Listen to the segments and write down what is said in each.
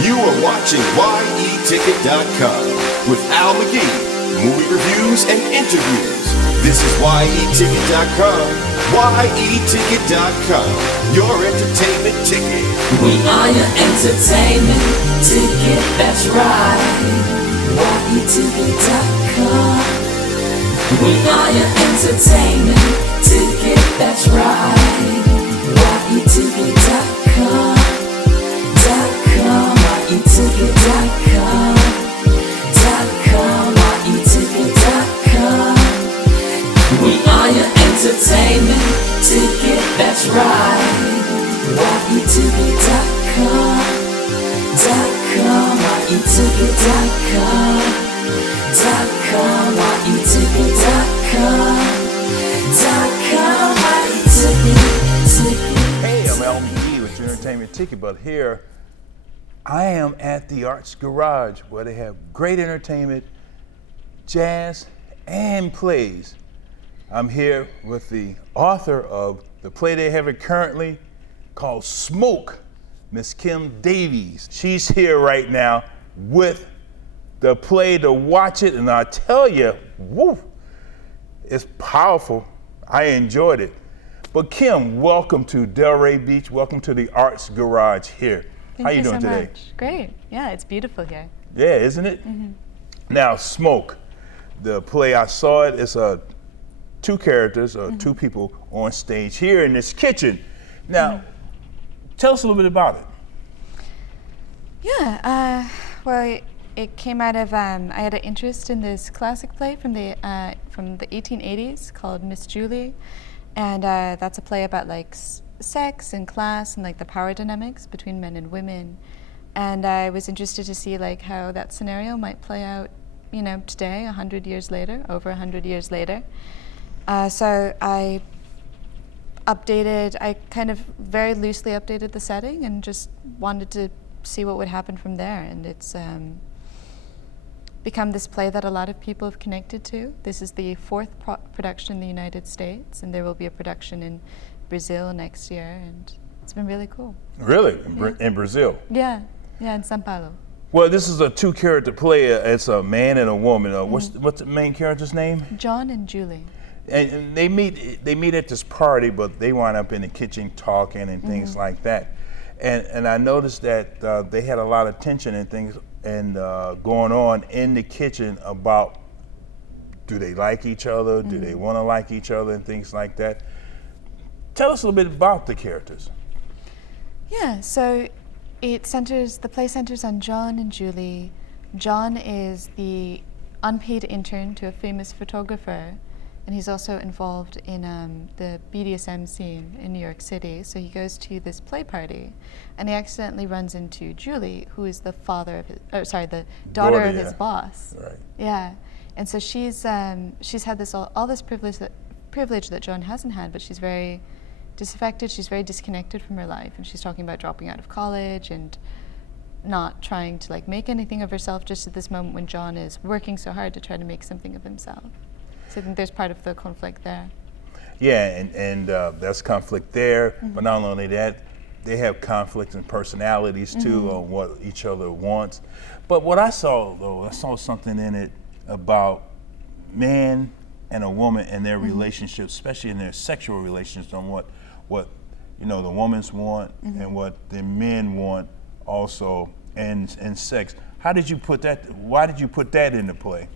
You are watching Yeticket.com with Al McGhee, movie reviews and interviews. This is Yeticket.com, Yeticket.com, your entertainment ticket. We are your entertainment ticket, that's right. Yeticket.com. We are your entertainment ticket, that's right. Yeticket.com. Yeticket.com. Yeticket.com. We are your entertainment ticket, that's right. Yeticket.com. Yeticket.com. Hey, I'm Al McGhee with your entertainment ticket, but here I am at the Arts Garage where they have great entertainment, jazz, and plays. I'm here with the author of the play they have it currently called Smoke, Miss Kim Davies. She's here right now with the play to watch it, and I tell you, woo, it's powerful. I enjoyed it. But Kim, welcome to Delray Beach. Welcome to the Arts Garage here. How you doing today? Much. Great. Yeah, it's beautiful here. Yeah, isn't it? Mm-hmm. Now, Smoke, the play, I saw it. It's two characters, two people on stage here in this kitchen. Now, tell us a little bit about it. Yeah, well, it came out of, I had an interest in this classic play from the 1880s called Miss Julie. And that's a play about like sex and class and like the power dynamics between men and women. And I was interested to see like how that scenario might play out, you know, today, 100 years later, over 100 years later. So I kind of very loosely updated the setting and just wanted to see what would happen from there. And it's become this play that a lot of people have connected to. This is the fourth production in the United States, and there will be a production in Brazil next year, and it's been really cool. Really? In Brazil? Yeah, in São Paulo. Well, this is a two-character play. It's a man and a woman. What's the main character's name? John and Julie. And they meet at this party, but they wind up in the kitchen talking and things like that. And I noticed that they had a lot of tension and things and going on in the kitchen about, do they like each other? Do they want to like each other and things like that? Tell us a little bit about the characters. Yeah, so the play centers on John and Julie. John is the unpaid intern to a famous photographer, and he's also involved in the BDSM scene in New York City. So he goes to this play party, and he accidentally runs into Julie, who is the the daughter of his boss. Right. Yeah, and so she's had all this privilege that John hasn't had, but she's very disaffected. She's very disconnected from her life, and she's talking about dropping out of college and not trying to like make anything of herself. Just at this moment when John is working so hard to try to make something of himself. So I think there's part of the conflict there. Yeah, and there's conflict there, but not only that, they have conflicts and personalities too on what each other wants. But what I saw something in it about man and a woman and their relationships, especially in their sexual relationships, on what you know the women's want and what the men want also in sex. How did you put that? Why did you put that in the play?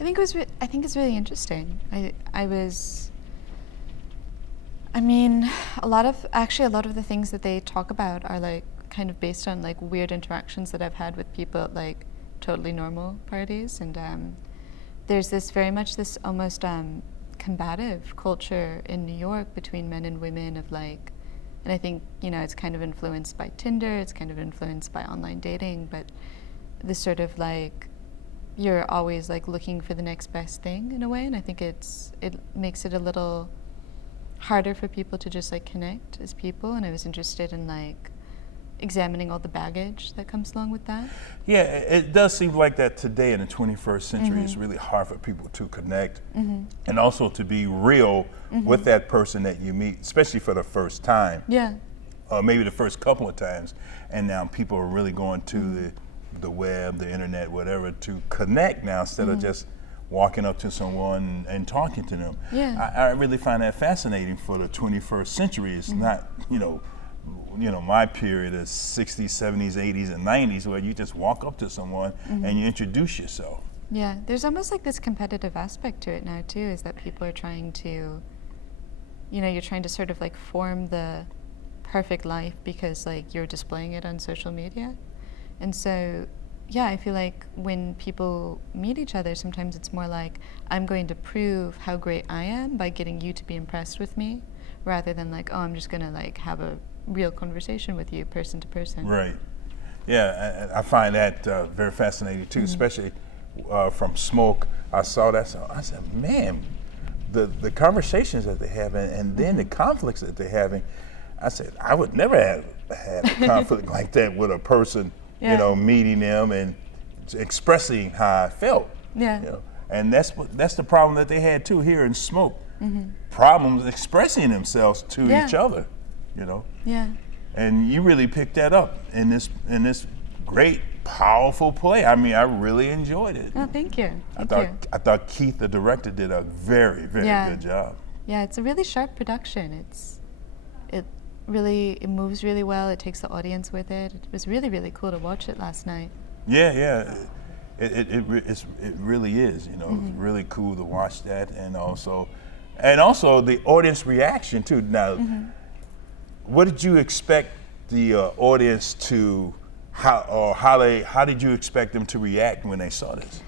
I think it's really interesting. A lot of the things that they talk about are like kind of based on like weird interactions that I've had with people at like totally normal parties, and there's this very much this almost combative culture in New York between men and women of like, and I think, you know, it's kind of influenced by Tinder, it's kind of influenced by online dating, but this sort of like, you're always like looking for the next best thing in a way, and I think it makes it a little harder for people to just like connect as people, and I was interested in like examining all the baggage that comes along with that. Yeah, it does seem like that today in the 21st century. It's really hard for people to connect and also to be real with that person that you meet, especially for the first time. Yeah. maybe the first couple of times, and now people are really going to the web, the internet, whatever, to connect now instead of just walking up to someone and talking to them. Yeah. I really find that fascinating for the 21st century. It's not, my period is 60s, 70s, 80s, and 90s where you just walk up to someone and you introduce yourself. Yeah, there's almost like this competitive aspect to it now too, is that people are trying to, you're trying to sort of like form the perfect life because like you're displaying it on social media. And so, yeah, I feel like when people meet each other, sometimes it's more like, I'm going to prove how great I am by getting you to be impressed with me, rather than like, oh, I'm just gonna like have a real conversation with you person to person. Right. Yeah, I find that very fascinating too, especially from Smoke. I saw that, so I said, man, the conversations that they have and then the conflicts that they're having, I said, I would never have had a conflict like that with a person, meeting them and expressing how I felt. Yeah. And that's the problem that they had too here in Smoke. Problems expressing themselves to each other, Yeah. And you really picked that up in this great, powerful play. I mean, I really enjoyed it. Oh, thank you. I thought Keith, the director, did a very, very good job. Yeah, it's a really sharp production. It moves really well. It takes the audience with it. It was really, really cool to watch it last night. Yeah. It really is. It's really cool to watch that, and also the audience reaction too. Now, what did you expect the audience to how did you expect them to react when they saw this?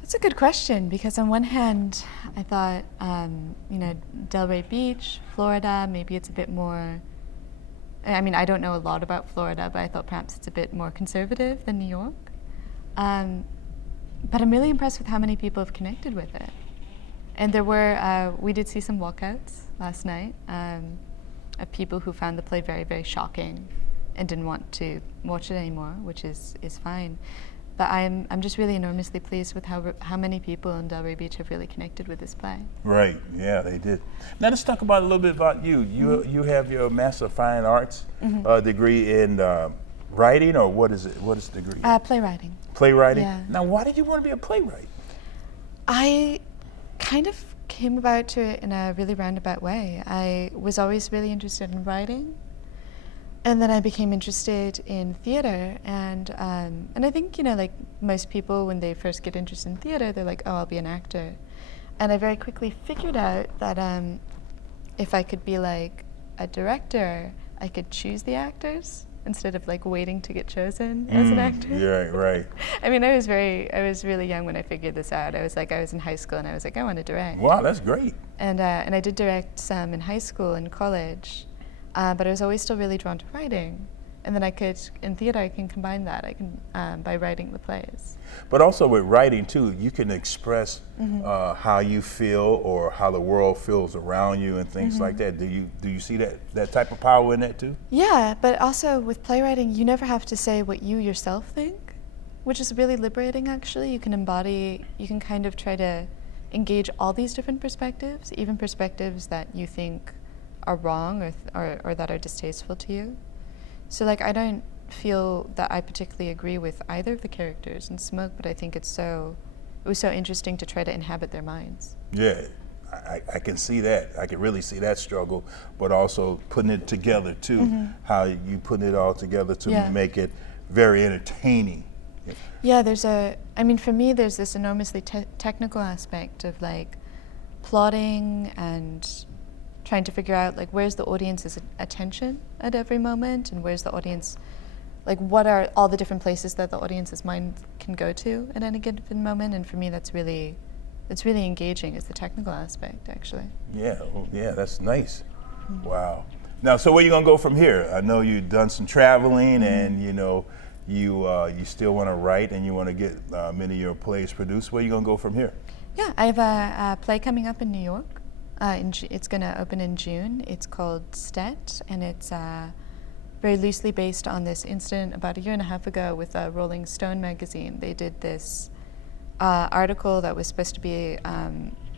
That's a good question, because on one hand, I thought, Delray Beach, Florida, maybe it's a bit more, I mean, I don't know a lot about Florida, but I thought perhaps it's a bit more conservative than New York. But I'm really impressed with how many people have connected with it. And we did see some walkouts last night of people who found the play very, very shocking and didn't want to watch it anymore, which is fine. But I'm just really enormously pleased with how many people in Delray Beach have really connected with this play. Right, yeah, they did. Now let's talk about a little bit about you. You have your Master of Fine Arts degree in writing, or what is it? What is the degree? Playwriting. Playwriting? Yeah. Now why did you want to be a playwright? I kind of came about to it in a really roundabout way. I was always really interested in writing. And then I became interested in theater, and I think, like most people, when they first get interested in theater, they're like, oh, I'll be an actor. And I very quickly figured out that if I could be like a director, I could choose the actors instead of like waiting to get chosen as an actor. Yeah, right. I mean, I was really young when I figured this out. I was in high school, and I was like, I want to direct. Wow, that's great. And I did direct some in high school and college. But I was always still really drawn to writing, and then in theater I can combine that. I can by writing the plays. But also with writing too, you can express how you feel or how the world feels around you and things like that. Do you see that type of power in that too? Yeah, but also with playwriting, you never have to say what you yourself think, which is really liberating. Actually, you can kind of try to engage all these different perspectives, even perspectives that you think are wrong or that are distasteful to you. So like, I don't feel that I particularly agree with either of the characters in Smoke, but I think it was so interesting to try to inhabit their minds. Yeah, I can see that. I can really see that struggle, but also putting it together too, how you putting it all together to make it very entertaining. Yeah, for me, there's this enormously technical aspect of like plotting and trying to figure out like where's the audience's attention at every moment, and where's the audience, like what are all the different places that the audience's mind can go to at any given moment. And for me, that's really engaging, is the technical aspect actually. Yeah, that's nice. Wow. Now, so where you gonna go from here? I know you've done some traveling, and you still want to write and you want to get many of your plays produced. Where you gonna go from here? Yeah, I have a play coming up in New York. It's going to open in June. It's called Stet, and it's very loosely based on this incident about a year and a half ago with Rolling Stone magazine. They did this article that was supposed to be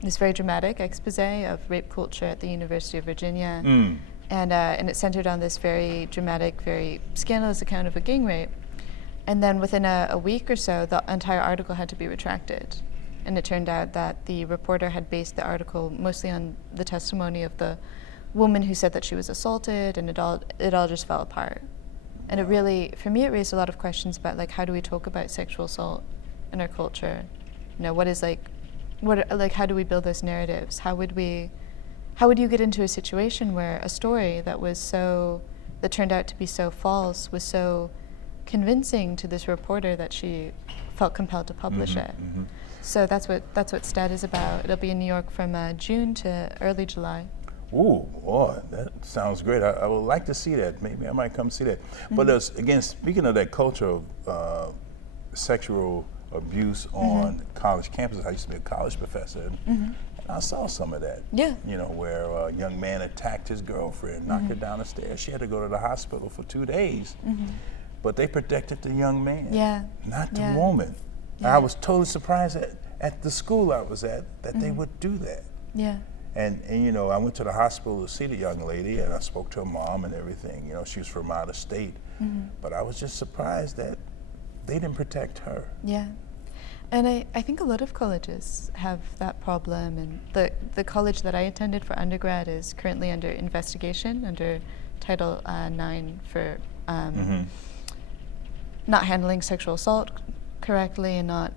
this very dramatic expose of rape culture at the University of Virginia. and it centered on this very dramatic, very scandalous account of a gang rape. And then within a week or so, the entire article had to be retracted. And it turned out that the reporter had based the article mostly on the testimony of the woman who said that she was assaulted, and it all just fell apart. And it really, for me, it raised a lot of questions about like, how do we talk about sexual assault in our culture? You know, how do we build those narratives? How would you get into a situation where a story that turned out to be so false was so convincing to this reporter that she felt compelled to publish it? Mm-hmm. So that's what STAT is about. It'll be in New York from June to early July. Ooh, boy, that sounds great. I would like to see that. Maybe I might come see that. Mm-hmm. But again, speaking of that culture of sexual abuse on college campuses, I used to be a college professor, and I saw some of that. Yeah. You know, where a young man attacked his girlfriend, knocked her down the stairs. She had to go to the hospital for 2 days. But they protected the young man, not the woman. Yeah. I was totally surprised at the school I was at that they would do that. Yeah. And you know, I went to the hospital to see the young lady, and I spoke to her mom and everything. You know, she was from out of state. But I was just surprised that they didn't protect her. Yeah. And I think a lot of colleges have that problem, and the college that I attended for undergrad is currently under investigation under Title IX for not handling sexual assault correctly and not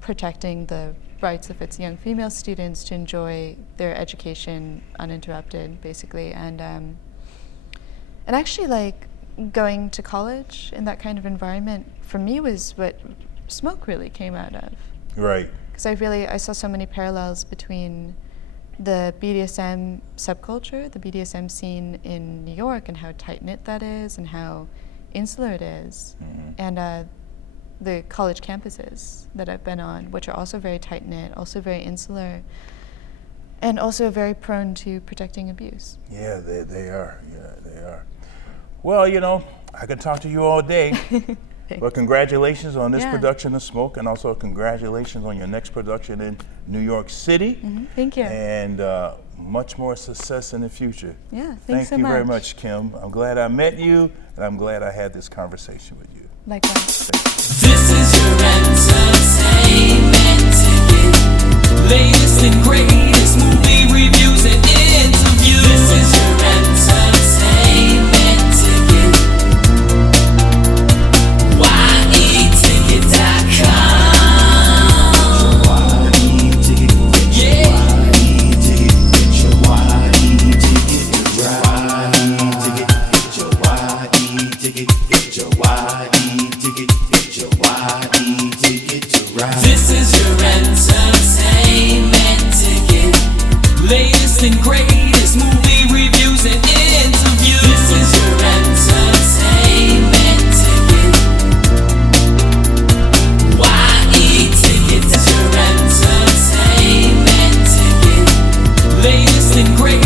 protecting the rights of its young female students to enjoy their education uninterrupted, basically. And actually, like, going to college in that kind of environment for me was what smoke really came out of. Right. Because I saw so many parallels between the BDSM subculture, the BDSM scene in New York, and how tight-knit that is, and how insular it is, and the college campuses that I've been on, which are also very tight-knit, also very insular, and also very prone to protecting abuse. Yeah, they are. Yeah, they are. Well, you know, I could talk to you all day. But congratulations on this production of Smoke, and also congratulations on your next production in New York City. Thank you. And much more success in the future. Yeah, thanks so much. Thank you very much, Kim. I'm glad I met you, and I'm glad I had this conversation with you. Likewise. This is your entertainment ticket. Latest and greatest movie reviews and interviews. This is your entertainment ticket. This is your entertainment ticket. Latest and greatest movie reviews and interviews. This is your entertainment ticket. Yeticket. This is your entertainment ticket. Latest and greatest.